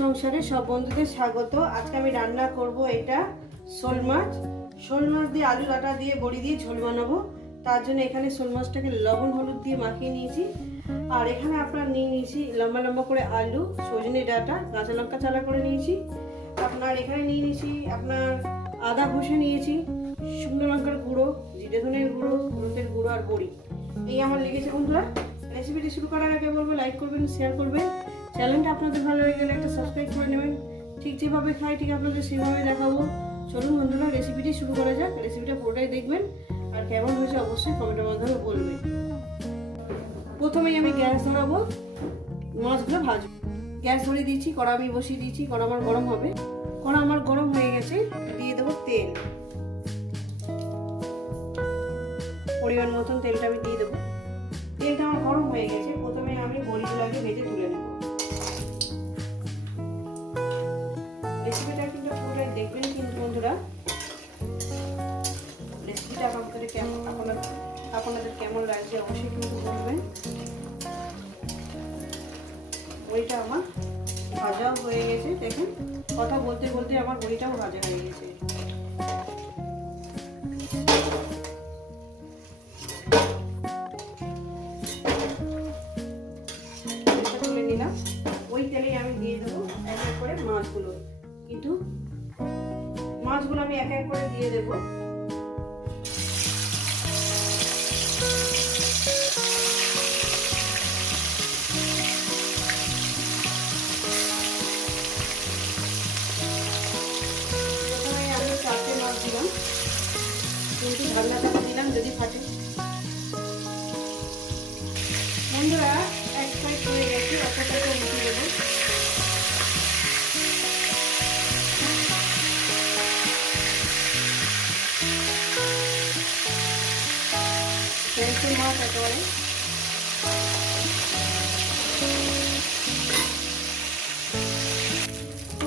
সংসারে সব বন্ধুদের স্বাগত। আজকে আমি রান্না করব এটা শোল মাছ। শোল মাছ দিয়ে আলু ডাঁটা দিয়ে বড়ি দিয়ে ঝোল বানাবো। তার জন্য এখানে শোল মাছটাকে লবণ হলুদ দিয়ে মাখিয়ে নিয়েছি। আর এখানে আপনার নিয়ে নিয়েছি লম্বা লম্বা করে আলু, সজনে ডাঁটা, কাঁচা লঙ্কা চালা করে নিয়েছি। আপনার এখানে নিয়ে নিয়েছি আপনার আদা ঘষে নিয়েছি, শুকনো লঙ্কার গুঁড়ো, জিরে ধনের গুঁড়ো, হলুদের গুঁড়ো আর বড়ি। এই আমার লেগেছে বন্ধুরা। রেসিপিটি শুরু করার আগে বলব লাইক করবেন শেয়ার করবেন। চ্যানেলটা আপনাদের ভালো হয়ে গেলে একটা সাবস্ক্রাইব করে নেবেন। ঠিক যেভাবে খাই, ঠিক আপনাদের সেভাবে দেখাবো। চলুন বন্ধুরা রেসিপিটি শুরু করা যাক। রেসিপিটা পুরোটাই দেখবেন। আর কেমন হয়েছে অবশ্যই কমেন্টের মাধ্যমে বলবেন। প্রথমেই আমি গ্যাস ধরাবো। মাছগুলো ভাজবো। গ্যাস ধরিয়ে দিয়েছি, কড়া আমি বসিয়ে দিয়েছি। কড়া আমার গরম হবে। কড়া আমার গরম হয়ে গেছে। দিয়ে দেবো তেল। পরিমাণ মতন তেলটা আমি দিয়ে দেবো। লাগছে অবশ্যই কিন্তু বলবেন বড়িটা আমার ভাজাও হয়ে গেছে, দেখেন। কথা বলতে বলতে আমার বড়িটাও ভাজা হয়ে গেছে। তুলে নিলাম। ওই আমি দিয়ে দেবো এক এক করে মাছগুলো। কিন্তু মাছগুলো আমি এক এক করে দিয়ে দেবো। পেন্সিল মাছ একেবারে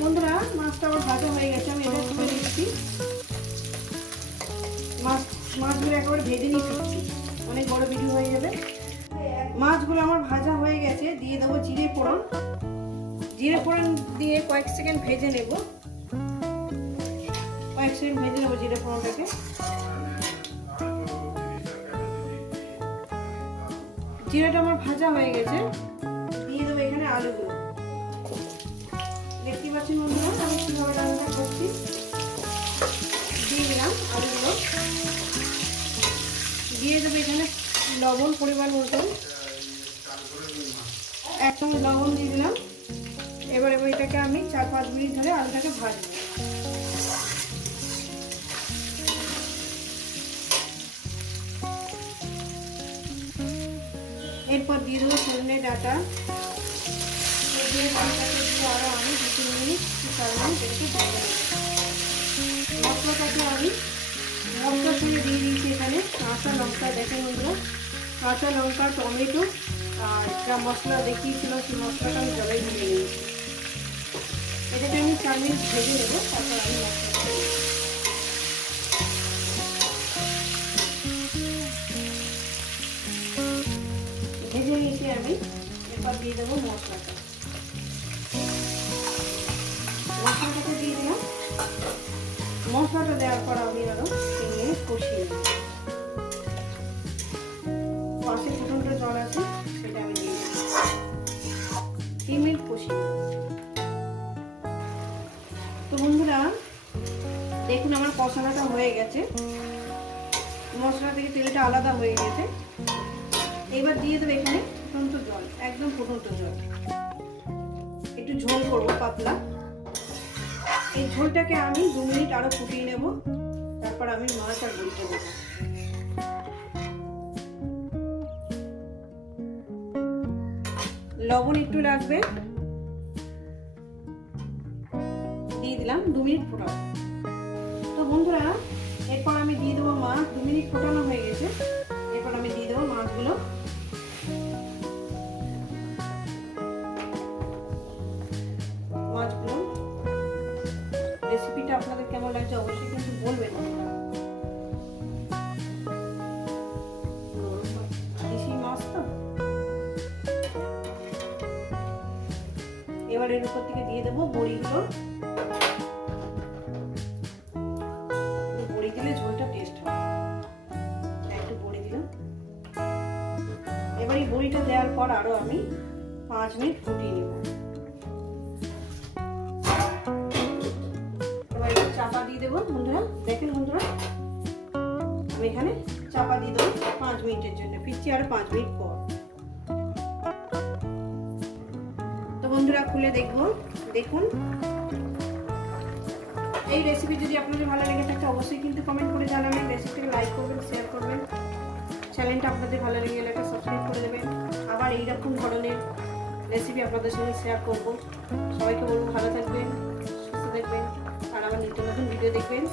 বন্ধুরা, মাছটা আমার ভাজা হয়ে গেছে, আমি এটা তুলে দিচ্ছি মাছ, মাছগুলো একেবারে ভেজে ফিরছি অনেক বড় ভিডিও হয়ে যাবে। মাছগুলো আমার ভাজা হয়ে গেছে, দিয়ে দেবো জিরে ফোড়ন। জিরে ফোড়ন দিয়ে কয়েক সেকেন্ড ভেজে নেব। কয়েক সেকেন্ড ভেজে নেব জিরে ফোড়নটাকে। জিরেটা আমার ভাজা হয়ে গেছে। দিয়ে দেবো এখানে আলুগুলো। দেখতে পাচ্ছেন বন্ধুরা, আমি কীভাবে রান্নাটা করছি। দিয়ে দিলাম আলুগুলো। দিয়ে দেবো এখানে লবণ পরিমাণ মতন। এক চামচ লবণ দিয়ে দিলাম। এবার এবার এটাকে আমি চার পাঁচ মিনিট ধরে আলুটাকে ভাজবো। এরপর দিয়ে দেবো সজনে ডাটা। সজনে ডাটাকে দিয়ে আরও আমি দু তিন মিনিট ভেজে মশলাটাকে আমি মশলার সঙ্গে দিয়ে দিয়েছি এখানে। কাঁচা লঙ্কা, দেখেন বন্ধুরা, কাঁচা লঙ্কা, টমেটো আর যা মশলা দেখিয়েছিল সেই মশলাটা আমি জলে দিয়ে নিয়েছি। এটাকে আমি চার মিনিট ভেজে নেব, তারপর আমি মশলাটা দেবো। আমি এরপর দিয়ে দেবো মশলাটা। মশলাটাকে দিয়ে দিলাম। মশলাটা দেওয়ার পর আমি আরও তিন মিনিট কষিয়ে নেব। পাশে ফুটনটা জল আছে, সেটা আমি দিয়ে তিন মিনিট কষিয়ে তো বন্ধুরা, দেখুন আমার কষানোটা হয়ে গেছে। মশলা থেকে তেলটা আলাদা হয়ে গেছে। এবার দিয়ে দেবো এখানে ফুটন্ত জল, একদম ফুটন্ত জল। একটু ঝোল করব পাতলা। এই ঝোলটাকে আমি দু মিনিট আরও ফুটিয়ে নেব। তারপর আমি মাছ আর বড়িটা দেবো। লবণ একটু লাগবে। দিয়ে দিলাম দু মিনিট ফোটাবো। তো বন্ধুরা, এরপর আমি দিয়ে দেবো মাছ। দু মিনিট ফোটানো হয়ে গেছে। এরপর আমি দিয়ে দেবো মাছগুলো। মাছগুলো রেসিপিটা আপনাদের কেমন লাগছে অবশ্যই কিন্তু বলবেন এবার এর উপর থেকে দিয়ে দেবো বড়িগুলো বড়ি দিলে ঝোলটা টেস্ট হবে। একটু বড়ি দিলাম। এবার এই বড়িটা দেওয়ার পর আরও আমি পাঁচ মিনিট ফুটিয়ে নেব। দেবো বন্ধুরা। দেখেন বন্ধুরা, আমি এখানে চাপা দিয়ে দেবো পাঁচ মিনিটের জন্য। ফিরছি আর পাঁচ মিনিট পর। তো বন্ধুরা, খুলে দেখব। দেখুন। এই রেসিপি যদি আপনাদের ভালো লেগে থাকে, অবশ্যই কিন্তু কমেন্ট করে জানাবেন রেসিপিটাকে লাইক করবেন শেয়ার করবেন। চ্যানেলটা আপনাদের ভালো লেগে গেলে একটা সাবস্ক্রাইব করে দেবেন। আবার এইরকম ধরনের রেসিপি আপনাদের সঙ্গে শেয়ার করব। সবাইকে বলব ভালো থাকবেন, সুস্থ থাকবেন। আমার নিত্য নতুন ভিডিও দেখবেন।